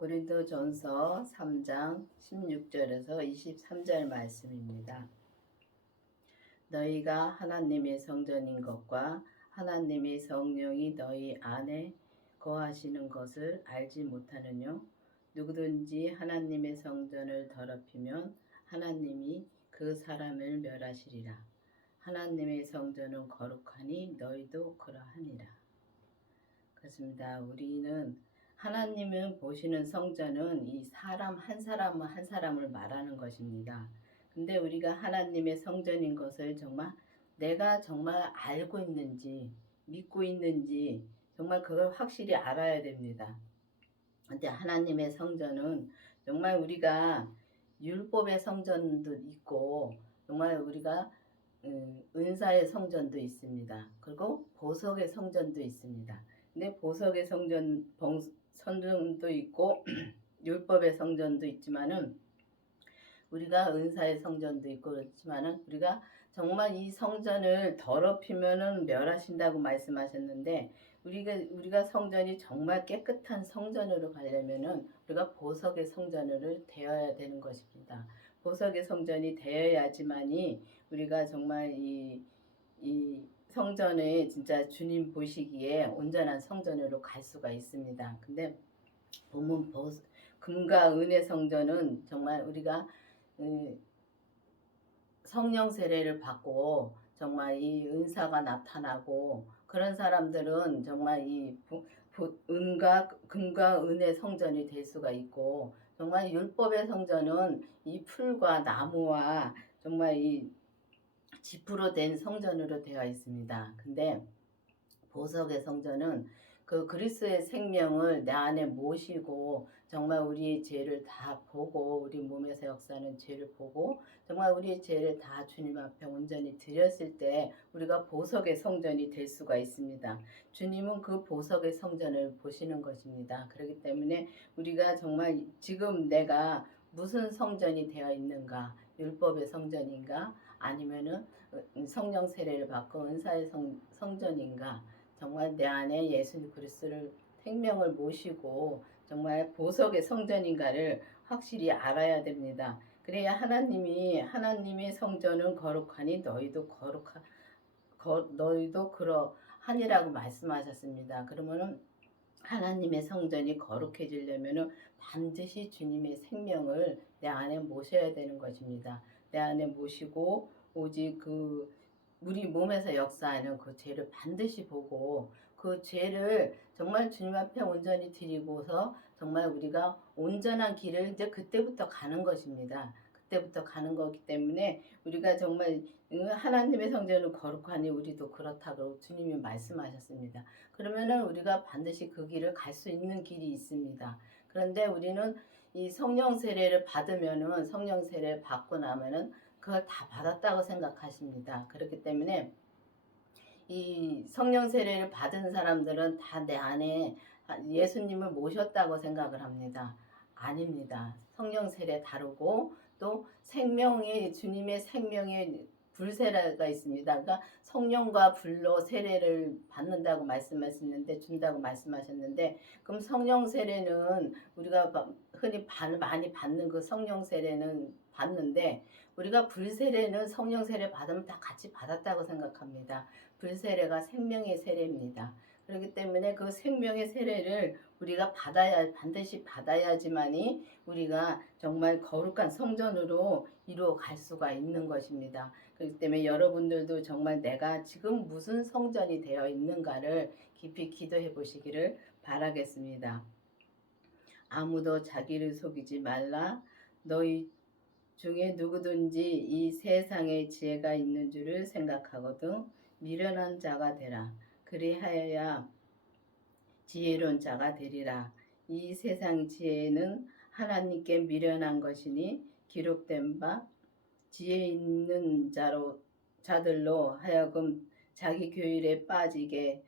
고린도전서 3장 16절에서 23절 말씀입니다. 너희가 하나님의 성전인 것과 하나님의 성령이 너희 안에 거하시는 것을 알지 못하느뇨? 누구든지 하나님의 성전을 더럽히면 하나님이 그 사람을 멸하시리라. 하나님의 성전은 거룩하니 너희도 그러하니라. 그렇습니다. 우리는 하나님은 보시는 성전은 이 사람 한 사람을 말하는 것입니다. 근데 우리가 하나님의 성전인 것을 정말 내가 정말 알고 있는지 믿고 있는지 정말 그걸 확실히 알아야 됩니다. 근데 하나님의 성전은 정말 우리가 율법의 성전도 있고 정말 우리가 은사의 성전도 있습니다. 그리고 보석의 성전도 있습니다. 근데 보석의 성전도 있고 율법의 성전도 있지만은 우리가 은사의 성전도 있고 그렇지만은 우리가 정말 이 성전을 더럽히면은 멸하신다고 말씀하셨는데 우리가 성전이 정말 깨끗한 성전으로 가려면은 우리가 보석의 성전으로 되어야 되는 것입니다. 보석의 성전이 되어야지만이 우리가 정말 이 성전에 진짜 주님 보시기에 온전한 성전으로 갈 수가 있습니다. 근데 보면 금과 은의 성전은 정말 우리가 성령 세례를 받고 정말 이 은사가 나타나고 그런 사람들은 정말 이 금과 은의 성전이 될 수가 있고 정말 율법의 성전은 이 풀과 나무와 정말 이 지프로 된 성전으로 되어 있습니다. 근데 보석의 성전은 그 그리스도의 생명을 내 안에 모시고 정말 우리의 죄를 다 보고 우리 몸에서 역사하는 죄를 보고 정말 우리의 죄를 다 주님 앞에 온전히 드렸을 때 우리가 보석의 성전이 될 수가 있습니다. 주님은 그 보석의 성전을 보시는 것입니다. 그렇기 때문에 우리가 정말 지금 내가 무슨 성전이 되어 있는가, 율법의 성전인가 아니면은 성령 세례를 받고 은사의 성전인가, 정말 내 안에 예수 그리스도를 생명을 모시고 정말 보석의 성전인가를 확실히 알아야 됩니다. 그래야 하나님의 성전은 거룩하니 너희도 그러하니라고 말씀하셨습니다. 그러면은 하나님의 성전이 거룩해지려면은 반드시 주님의 생명을 내 안에 모셔야 되는 것입니다. 내 안에 모시고 오직 우리 몸에서 역사하는 그 죄를 반드시 보고 그 죄를 정말 주님 앞에 온전히 드리고서 정말 우리가 온전한 길을 이제 그때부터 가는 것입니다. 그때부터 가는 거기 때문에 우리가 정말 하나님의 성전은 거룩하니 우리도 그렇다고 주님이 말씀하셨습니다. 그러면은 우리가 반드시 그 길을 갈 수 있는 길이 있습니다. 그런데 우리는 이 성령 세례를 받으면은 성령 세례를 받고 나면은 그걸 다 받았다고 생각하십니다. 그렇기 때문에 이 성령 세례를 받은 사람들은 다 내 안에 예수님을 모셨다고 생각을 합니다. 아닙니다. 성령 세례 다르고 또 주님의 생명의 불세례가 있습니다. 그러니까 성령과 불로 세례를 받는다고 준다고 말씀하셨는데, 그럼 성령 세례는 우리가 흔히 많이 받는 그 성령 세례는 받는데, 우리가 불세례는 성령 세례 받으면 다 같이 받았다고 생각합니다. 불세례가 생명의 세례입니다. 그렇기 때문에 그 생명의 세례를 우리가 반드시 받아야지만이 우리가 정말 거룩한 성전으로 이루어 갈 수가 있는 것입니다. 그렇기 때문에 여러분들도 정말 내가 지금 무슨 성전이 되어 있는가를 깊이 기도해 보시기를 바라겠습니다. 아무도 자기를 속이지 말라. 너희 중에 누구든지 이 세상에 지혜가 있는 줄을 생각하거든 미련한 자가 되라. 그리하여야 지혜로운 자가 되리라. 이 세상 지혜는 하나님께 미련한 것이니 기록된 바 지혜 있는 자들로 하여금 자기 교율에 빠지게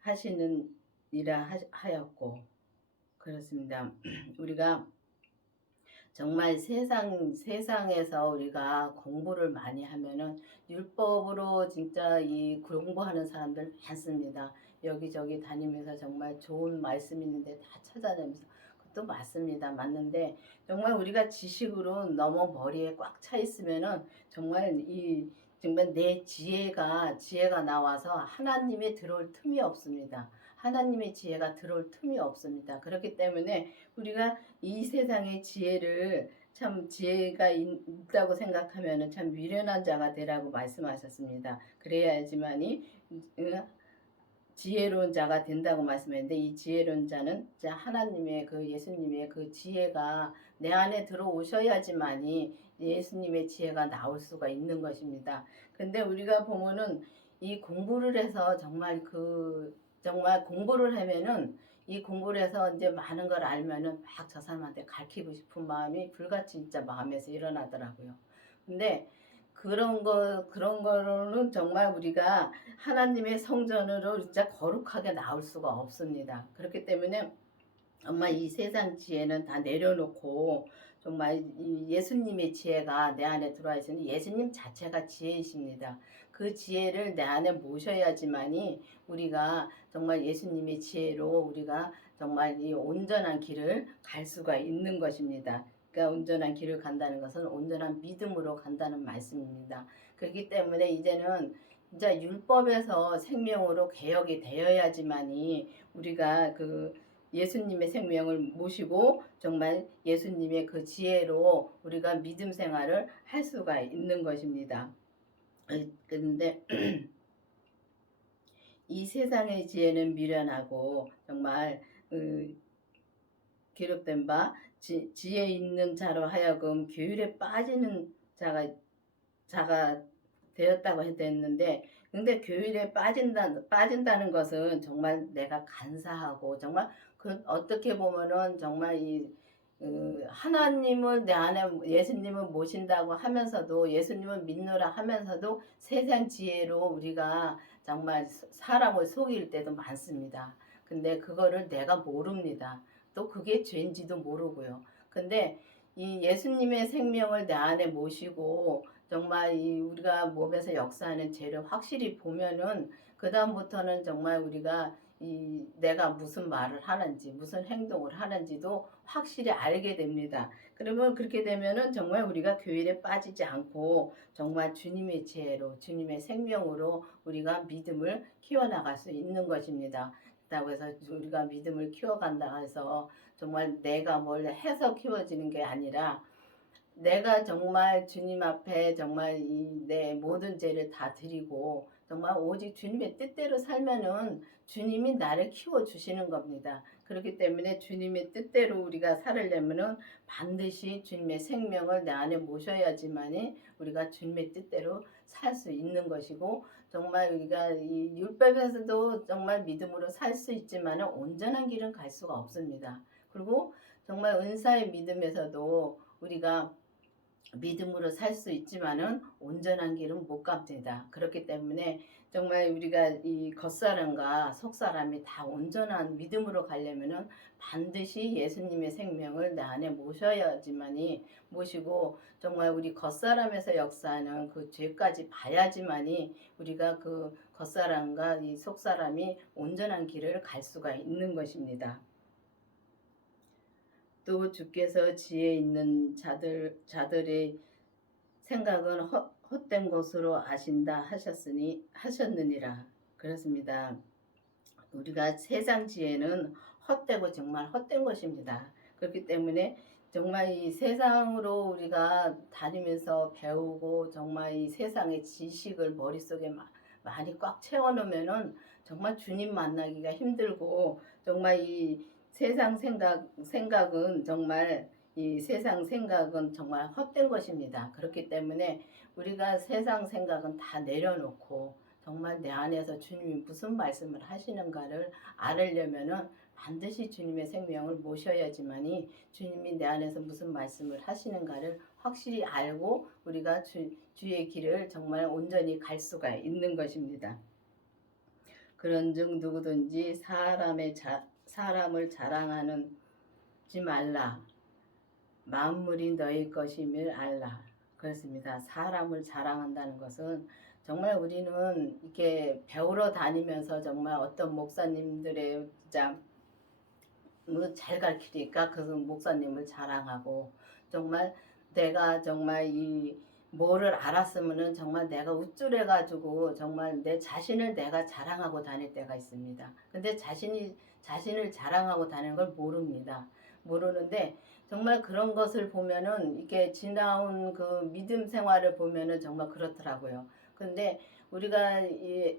하시느니라 하였고. 그렇습니다. 우리가 정말 세상에서 우리가 공부를 많이 하면은 율법으로 진짜 이 공부하는 사람들 많습니다. 여기저기 다니면서 정말 좋은 말씀 있는데 다 찾아내면서 생각도 맞습니다. 맞는데 정말 우리가 지식으로 너무 머리에 꽉 차 있으면은 정말 내 지혜가 나와서 하나님이 들어올 틈이 없습니다. 하나님의 지혜가 들어올 틈이 없습니다. 그렇기 때문에 우리가 이 세상의 지혜를 참 지혜가 있다고 생각하면은 참 미련한 자가 되라고 말씀하셨습니다. 그래야지만이 지혜로운 자가 된다고 말씀했는데, 이 지혜로운 자는 하나님의 예수님의 그 지혜가 내 안에 들어오셔야지만이 예수님의 지혜가 나올 수가 있는 것입니다. 근데 우리가 보면은 이 공부를 해서 정말 공부를 하면은 이 공부를 해서 이제 많은 걸 알면은 막 저 사람한테 가르치고 싶은 마음이 불같이 진짜 마음에서 일어나더라고요. 근데 그런 거로는 정말 우리가 하나님의 성전으로 진짜 거룩하게 나올 수가 없습니다. 그렇기 때문에 정말 이 세상 지혜는 다 내려놓고 정말 이 예수님의 지혜가 내 안에 들어와 있으니 예수님 자체가 지혜이십니다. 그 지혜를 내 안에 모셔야지만이 우리가 정말 예수님의 지혜로 우리가 정말 이 온전한 길을 갈 수가 있는 것입니다. 그러니까 온전한 길을 간다는 것은 온전한 믿음으로 간다는 말씀입니다. 그렇기 때문에 이제는 진짜 율법에서 생명으로 개혁이 되어야지만이 우리가 예수님의 생명을 모시고 정말 예수님의 그 지혜로 우리가 믿음 생활을 할 수가 있는 것입니다. 그런데 이 세상의 지혜는 미련하고 정말 기록된 바 지혜 있는 자로 하여금 규율에 빠지는 자가 되었다고 했는데, 근데 교율에 빠진다는 것은 정말 내가 간사하고 정말 어떻게 보면은 정말 하나님을 내 안에 예수님을 모신다고 하면서도 예수님을 믿노라 하면서도 세상 지혜로 우리가 정말 사람을 속일 때도 많습니다. 근데 그거를 내가 모릅니다. 또 그게 죄인지도 모르고요. 근데 이 예수님의 생명을 내 안에 모시고 정말 우리가 몸에서 역사하는 죄를 확실히 보면은 그 다음부터는 정말 우리가 내가 무슨 말을 하는지 무슨 행동을 하는지도 확실히 알게 됩니다. 그러면 그렇게 되면은 정말 우리가 교일에 빠지지 않고 정말 주님의 지혜로 주님의 생명으로 우리가 믿음을 키워나갈 수 있는 것입니다. 그렇다고 해서 우리가 믿음을 키워간다 해서 정말 내가 뭘 해서 키워지는 게 아니라 내가 정말 주님 앞에 정말 내 모든 죄를 다 드리고 정말 오직 주님의 뜻대로 살면은 주님이 나를 키워 주시는 겁니다. 그렇기 때문에 주님의 뜻대로 우리가 살려면은 반드시 주님의 생명을 내 안에 모셔야지만이 우리가 주님의 뜻대로 살 수 있는 것이고, 정말 우리가 이 율법에서도 정말 믿음으로 살 수 있지만은 온전한 길은 갈 수가 없습니다. 그리고 정말 은사의 믿음에서도 우리가 믿음으로 살 수 있지만은 온전한 길은 못 갑니다. 그렇기 때문에 정말 우리가 이 겉사람과 속사람이 다 온전한 믿음으로 가려면은 반드시 예수님의 생명을 내 안에 모셔야지만이 모시고 정말 우리 겉사람에서 역사하는 그 죄까지 봐야지만이 우리가 그 겉사람과 이 속사람이 온전한 길을 갈 수가 있는 것입니다. 또 주께서 지혜 있는 자들의 생각은 헛된 것으로 아신다 하셨느니라. 그렇습니다. 우리가 세상 지혜는 헛되고 정말 헛된 것입니다. 그렇기 때문에 정말 이 세상으로 우리가 다니면서 배우고 정말 이 세상의 지식을 머릿속에 많이 꽉 채워놓으면은 정말 주님 만나기가 힘들고 정말 이 세상 생각은 정말 이 세상 생각은 정말 헛된 것입니다. 그렇기 때문에 우리가 세상 생각은 다 내려놓고 정말 내 안에서 주님이 무슨 말씀을 하시는가를 알으려면은 반드시 주님의 생명을 모셔야지만이 주님이 내 안에서 무슨 말씀을 하시는가를 확실히 알고 우리가 주의 길을 정말 온전히 갈 수가 있는 것입니다. 그런즉 누구든지 사람을 자랑하지 말라. 만물이 너희 것임을 알라. 그렇습니다. 사람을 자랑한다는 것은 정말 우리는 이렇게 배우러 다니면서 정말 어떤 목사님들의 진짜 잘 가르치니까 그 목사님을 자랑하고, 정말 내가 정말 이 뭐를 알았으면은 정말 내가 우쭐해 가지고 정말 내 자신을 내가 자랑하고 다닐 때가 있습니다. 근데 자신을 자랑하고 다니는 걸 모릅니다. 모르는데 정말 그런 것을 보면은 이게 지나온 그 믿음 생활을 보면은 정말 그렇더라고요. 근데 우리가 이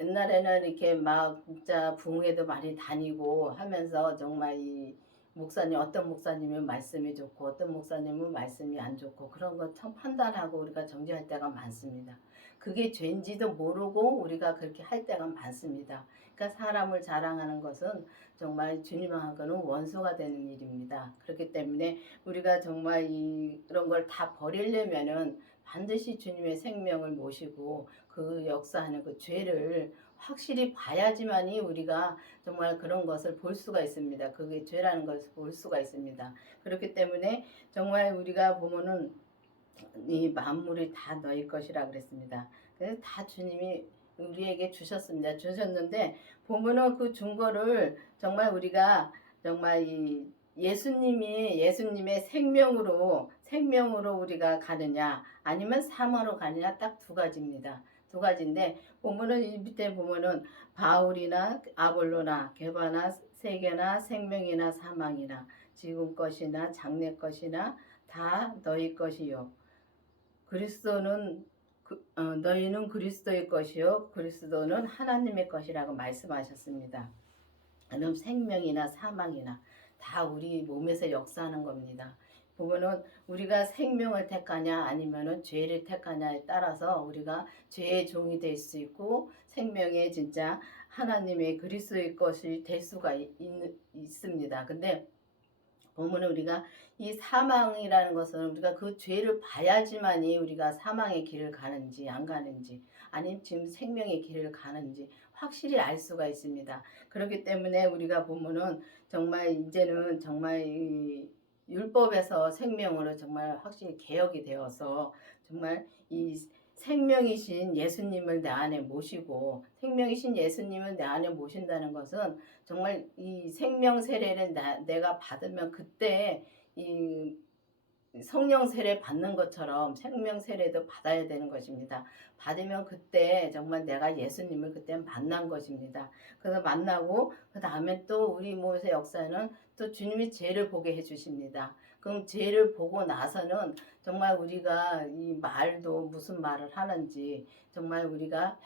옛날에는 이렇게 막 진짜 부흥회도 많이 다니고 하면서 정말 이 목사님, 어떤 목사님은 말씀이 좋고 어떤 목사님은 말씀이 안 좋고 그런 거 참 판단하고 우리가 정죄할 때가 많습니다. 그게 죄인지도 모르고 우리가 그렇게 할 때가 많습니다. 그러니까 사람을 자랑하는 것은 정말 주님하고는 원수가 되는 일입니다. 그렇기 때문에 우리가 정말 이런 걸 다 버리려면은 반드시 주님의 생명을 모시고 그 역사하는 그 죄를 확실히 봐야지만이 우리가 정말 그런 것을 볼 수가 있습니다. 그게 죄라는 것을 볼 수가 있습니다. 그렇기 때문에 정말 우리가 보면은 이 만물이 다 너희 것이라 그랬습니다. 그래서 다 주님이 우리에게 주셨습니다. 주셨는데 보면은 그 준 거를 정말 우리가 정말 이 예수님의 생명으로 우리가 가느냐 아니면 사망으로 가느냐 딱 두 가지입니다. 두 가지인데 보면은 이 밑에 보면은 바울이나 아볼로나 게바나 세계나 생명이나 사망이나 지금 것이나 장래 것이나 다 너희 것이요. 그리스도는 너희는 그리스도의 것이요 그리스도는 하나님의 것이라고 말씀하셨습니다. 그럼 생명이나 사망이나 다 우리 몸에서 역사하는 겁니다. 보면은 우리가 생명을 택하냐 아니면은 죄를 택하냐에 따라서 우리가 죄의 종이 될 수 있고 생명의 진짜 하나님의 그리스도의 것이 될 수가 있습니다. 근데 보면은 우리가 이 사망이라는 것은 우리가 그 죄를 봐야지만이 우리가 사망의 길을 가는지 안 가는지 아니면 지금 생명의 길을 가는지 확실히 알 수가 있습니다. 그렇기 때문에 우리가 보면은 정말 이제는 정말 이 율법에서 생명으로 정말 확실히 개혁이 되어서 정말 이 생명이신 예수님을 내 안에 모시고 생명이신 예수님을 내 안에 모신다는 것은 정말 이 생명 세례를 내가 받으면 그때 이 성령 세례 받는 것처럼 생명 세례도 받아야 되는 것입니다. 받으면 그때 정말 내가 예수님을 그때 만난 것입니다. 그래서 만나고 그 다음에 또 우리 몸의 역사는 또 주님이 죄를 보게 해주십니다. 그럼 죄를 보고 나서는 정말 우리가 이 말도 무슨 말을 하는지 정말 우리가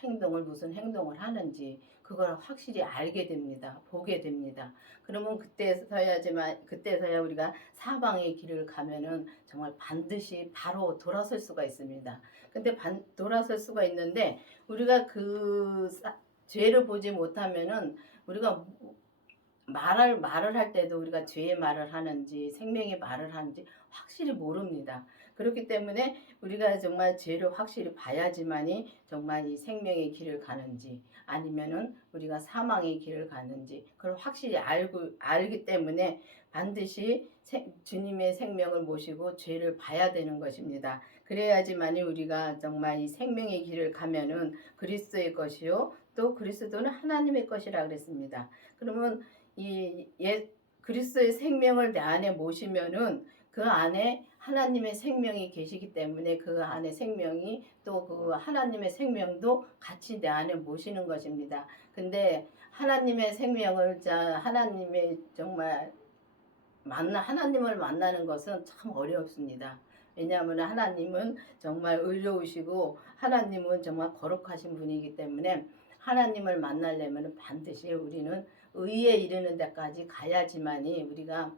무슨 행동을 하는지 그걸 확실히 알게 됩니다. 보게 됩니다. 그러면 그때서야 우리가 사방의 길을 가면은 정말 반드시 바로 돌아설 수가 있습니다. 근데 돌아설 수가 있는데 우리가 죄를 보지 못하면은 우리가 말을 할 때도 우리가 죄의 말을 하는지 생명의 말을 하는지 확실히 모릅니다. 그렇기 때문에 우리가 정말 죄를 확실히 봐야지만이 정말 이 생명의 길을 가는지 아니면은 우리가 사망의 길을 가는지 그걸 확실히 알기 때문에 반드시 주님의 생명을 모시고 죄를 봐야 되는 것입니다. 그래야지만이 우리가 정말 이 생명의 길을 가면은 그리스도의 것이요 또 그리스도는 하나님의 것이라 그랬습니다. 그러면 그리스도의 생명을 내 안에 모시면은 그 안에 하나님의 생명이 계시기 때문에 그 안에 생명이 또 그 하나님의 생명도 같이 내 안에 모시는 것입니다. 근데 하나님의 생명을 하나님의 정말 하나님을 만나는 것은 참 어렵습니다. 왜냐하면 하나님은 정말 의로우시고 하나님은 정말 거룩하신 분이기 때문에 하나님을 만나려면 반드시 우리는 의에 이르는 데까지 가야지만이 우리가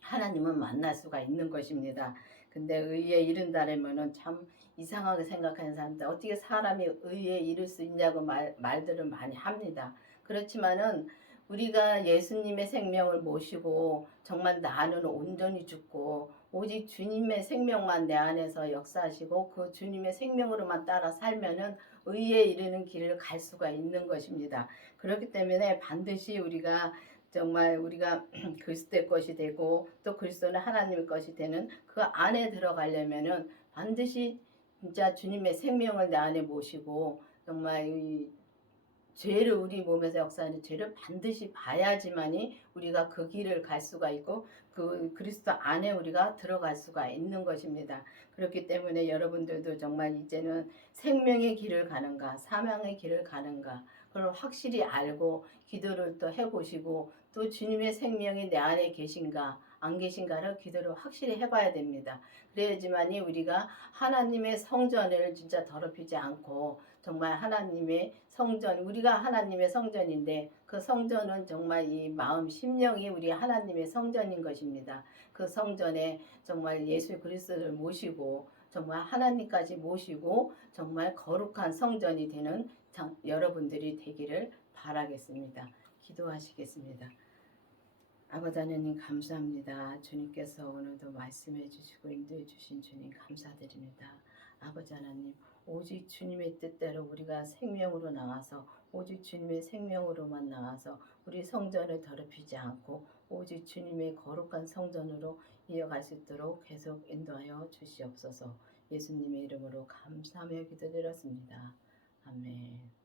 하나님을 만날 수가 있는 것입니다. 근데 의에 이른다라면은 참 이상하게 생각하는 사람들 어떻게 사람이 의에 이를 수 있냐고 말들을 많이 합니다. 그렇지만은 우리가 예수님의 생명을 모시고 정말 나는 온전히 죽고 오직 주님의 생명만 내 안에서 역사하시고 그 주님의 생명으로만 따라 살면은 의에 이르는 길을 갈 수가 있는 것입니다. 그렇기 때문에 반드시 우리가 정말 우리가 그리스도의 것이 되고 또 그리스도는 하나님의 것이 되는 그 안에 들어가려면은 반드시 진짜 주님의 생명을 내 안에 모시고 정말 죄를 우리 몸에서 역사하는 죄를 반드시 봐야지만이 우리가 그 길을 갈 수가 있고 그 그리스도 안에 우리가 들어갈 수가 있는 것입니다. 그렇기 때문에 여러분들도 정말 이제는 생명의 길을 가는가 사망의 길을 가는가 그걸 확실히 알고 기도를 또 해보시고 또 주님의 생명이 내 안에 계신가 안 계신가를 기도를 확실히 해봐야 됩니다. 그래야지만이 우리가 하나님의 성전을 진짜 더럽히지 않고 정말 하나님의 성전, 우리가 하나님의 성전인데 그 성전은 정말 이 마음 심령이 우리 하나님의 성전인 것입니다. 그 성전에 정말 예수 그리스도를 모시고 정말 하나님까지 모시고 정말 거룩한 성전이 되는 여러분들이 되기를 바라겠습니다. 기도하시겠습니다. 아버지 하나님 감사합니다. 주님께서 오늘도 말씀해 주시고 인도해 주신 주님 감사드립니다. 아버지 하나님 오직 주님의 뜻대로 우리가 생명으로 나와서 오직 주님의 생명으로만 나와서 우리 성전을 더럽히지 않고 오직 주님의 거룩한 성전으로 이어갈 수 있도록 계속 인도하여 주시옵소서. 예수님의 이름으로 감사하며 기도드렸습니다. 아멘.